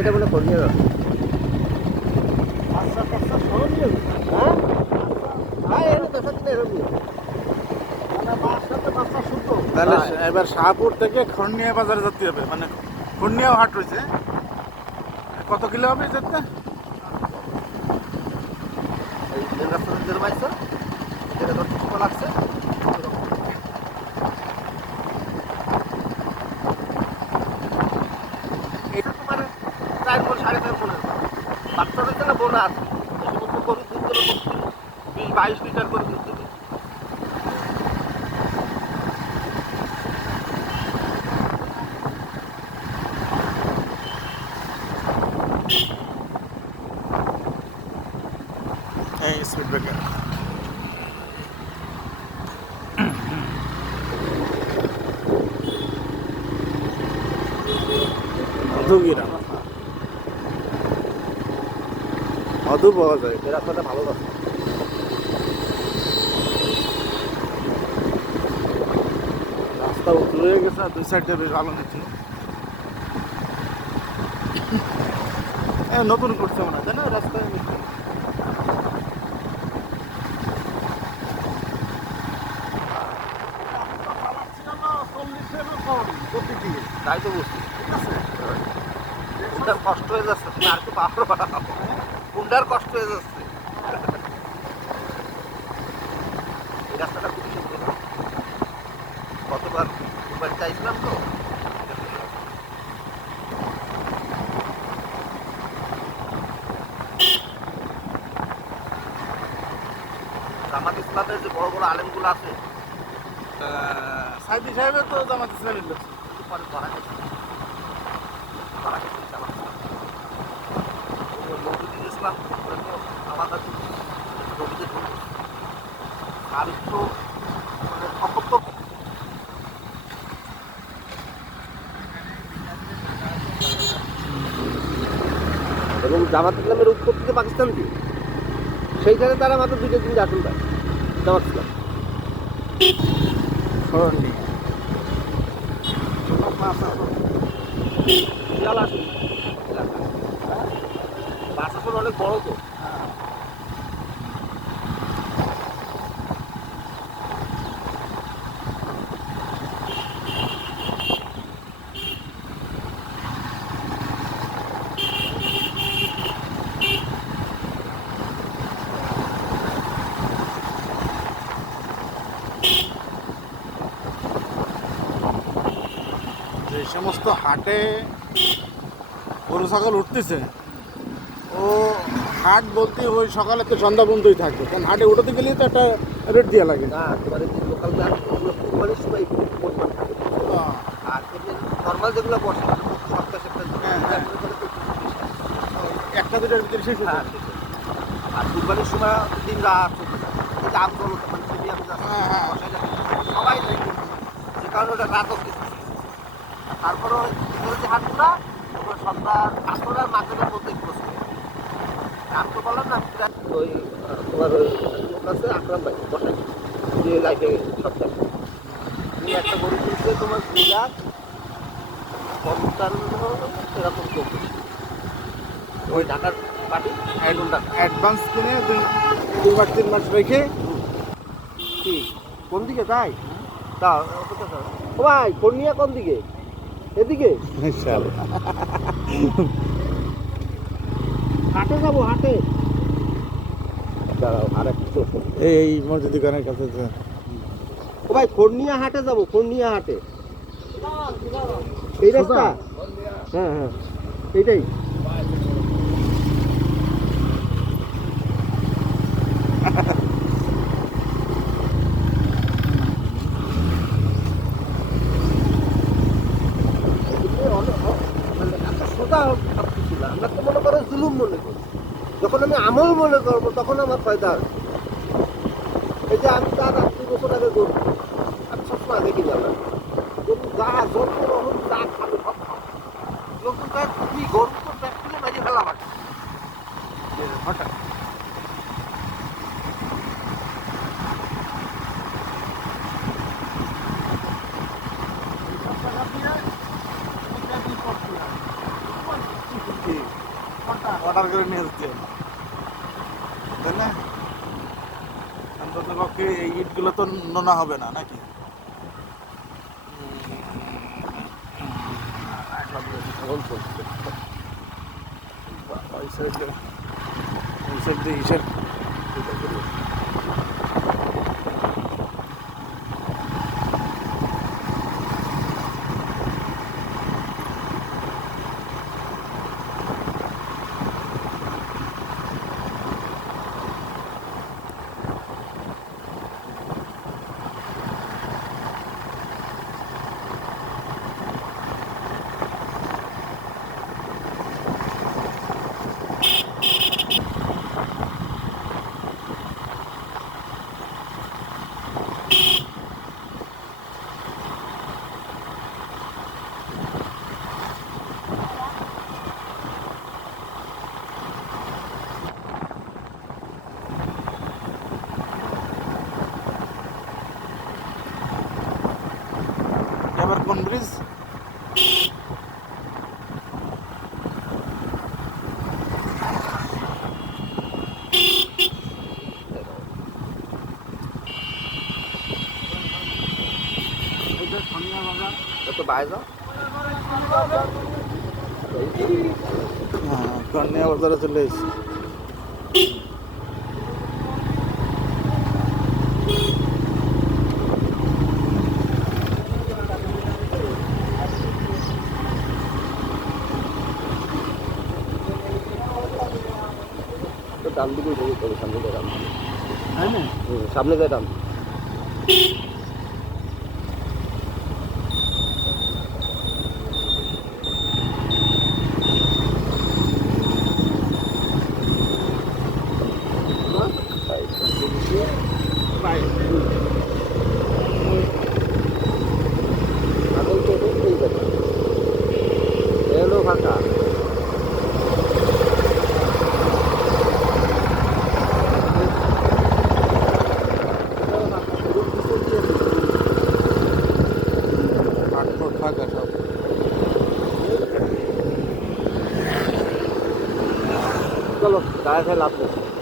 এটা বলে কর্নিয়া রস। তাহলে এবার শাহপুর থেকে খন্ডিয়া বাজারে যেতে হবে, মানে খন্ডিয়াও হাট রয়েছে। কত কিলো হবে যেতে? লাগছে এটা তোমার 4 কোন 4.5 কোনের বাচ্চা হচ্ছে না বোনা আছে সমস্ত করে দুধ করে 20-22 লিটার করে দুধ দেবে। এই স্পিড ব্রেকার। মধুগিরাম মধু পাওয়া যায়। এই রাস্তাটা ভালো রাস্তা। রাস্তা উঁচু হয়ে গেছে, দুই সাইডে বেশ ভালো নিচ্ছে। নতুন করছে মনে হয়, তাই না রাস্তায়? তাই তো বুঝছি, ঠিক আছে। কোনটার কষ্ট হয়ে যাচ্ছে, তুমি আর কি পারো? কোনটার কষ্ট হয়ে যাচ্ছে। এই রাস্তাটা খুবই সুন্দর, কতবার চাইছিলাম তো। জামাত ইসলামের যে বড় বড় আলেমগুলো আছে, সাইদি সাহেবের তো জামাত ইসলামের লোক। পরে ধরা গেছে, ধরা গেছে জামাত ইসলাম। মৌদুদুল ইসলাম ওরা তো আলাদা রবিদের বন্ধু। আর একটু মানে অকথ্য। এবং জামাত ইসলামের উৎপত্তিতে পাকিস্তান দিয়ে, সেইখানে তারা মাত্র 2-3 আসন পায় জামাত ইসলাম। বিশাল আসন, বাস আসন অনেক বড় তো। যে সমস্ত হাটে গরু ছাগল উঠতেছে, ও হাট বলতে ওই সকালে তো সন্ধ্যা বন্ধই থাকবে, কারণ হাটে উঠতে গেলেই তো একটা রেট দেওয়া লাগে। না তোমার এই লোকাল যে কুরবানির সময় একটু পরিমাণ থাকে, আর এমনি নর্মাল যেগুলো বসে সপ্তাহ একটা দুটার ভিতরে শেষ হয়ে যায়। আর কুরবানির সময় দিন রাত দাম চলো মানে মিডিয়াম সবাই যায়, যে কারণে ওটা রাত অব্দি। তারপরে যে হাটগুলা ওগুলো সন্ধ্যা 5টার মাঝখানের মধ্যে ক্লোজ করে। আমি তো বললাম না ওই তোমার ওই লোক আছে আকরাম ভাই বসাই যে লাইফে সপ্তাহে তুমি একটা গরু কিনছে তোমার 2,55,000 এরকম চলছে। ওই ঢাকার পার্টি অ্যাডভান্স কিনে 2 মাস 3 মাস রেখে। কি কোন দিকে তাই তা ও ভাই কর্নিয়া কোন দিকে? এদিকে হাটে যাবো, হাটে দাঁড়াও আরেকটু। এই মসজিদ দোকানের কাছে। ও ভাই কর্নিয়া হাটে যাবো, কর্নিয়া হাটে এই রাস্তা। হ্যাঁ হ্যাঁ এইটাই। আমরা তো মনে করো জুলুম মনে করি, যখন আমি আমল মনে করবো তখন আমার ফায়দা হবে। এই যে আমি তার 2 বছর আগে গরু, আমি সবসময় আগে কিনি আমার গরু যা যত রকম যা খাবে সব খাবো। লোকজন কয় তুমি গরু তো ব্যাগ থেকে মারিয়ে ফেলা হয় হঠাৎ। অর্ডার করে নিয়ে আসতে হবে। তাই না? অন্তত পক্ষে এই ইটগুলো তো নোনা হবে না নাকি? ওই সাইড দিয়ে ইসের এবার কোন ব্রিজ? তো বাইরে যাও। হ্যাঁ, কর্নিয়া বাজারে চলে এসেছি। তো ডান দিকে ঢুকে পড়ে, সামনে যায় ডান। তাই না? সামনে যায় ডান। এখন তো এই যাবে, এলো ফাঁকা। আটফুট ফাঁকা সব। চলো গায়ে খাই লাভ নেই।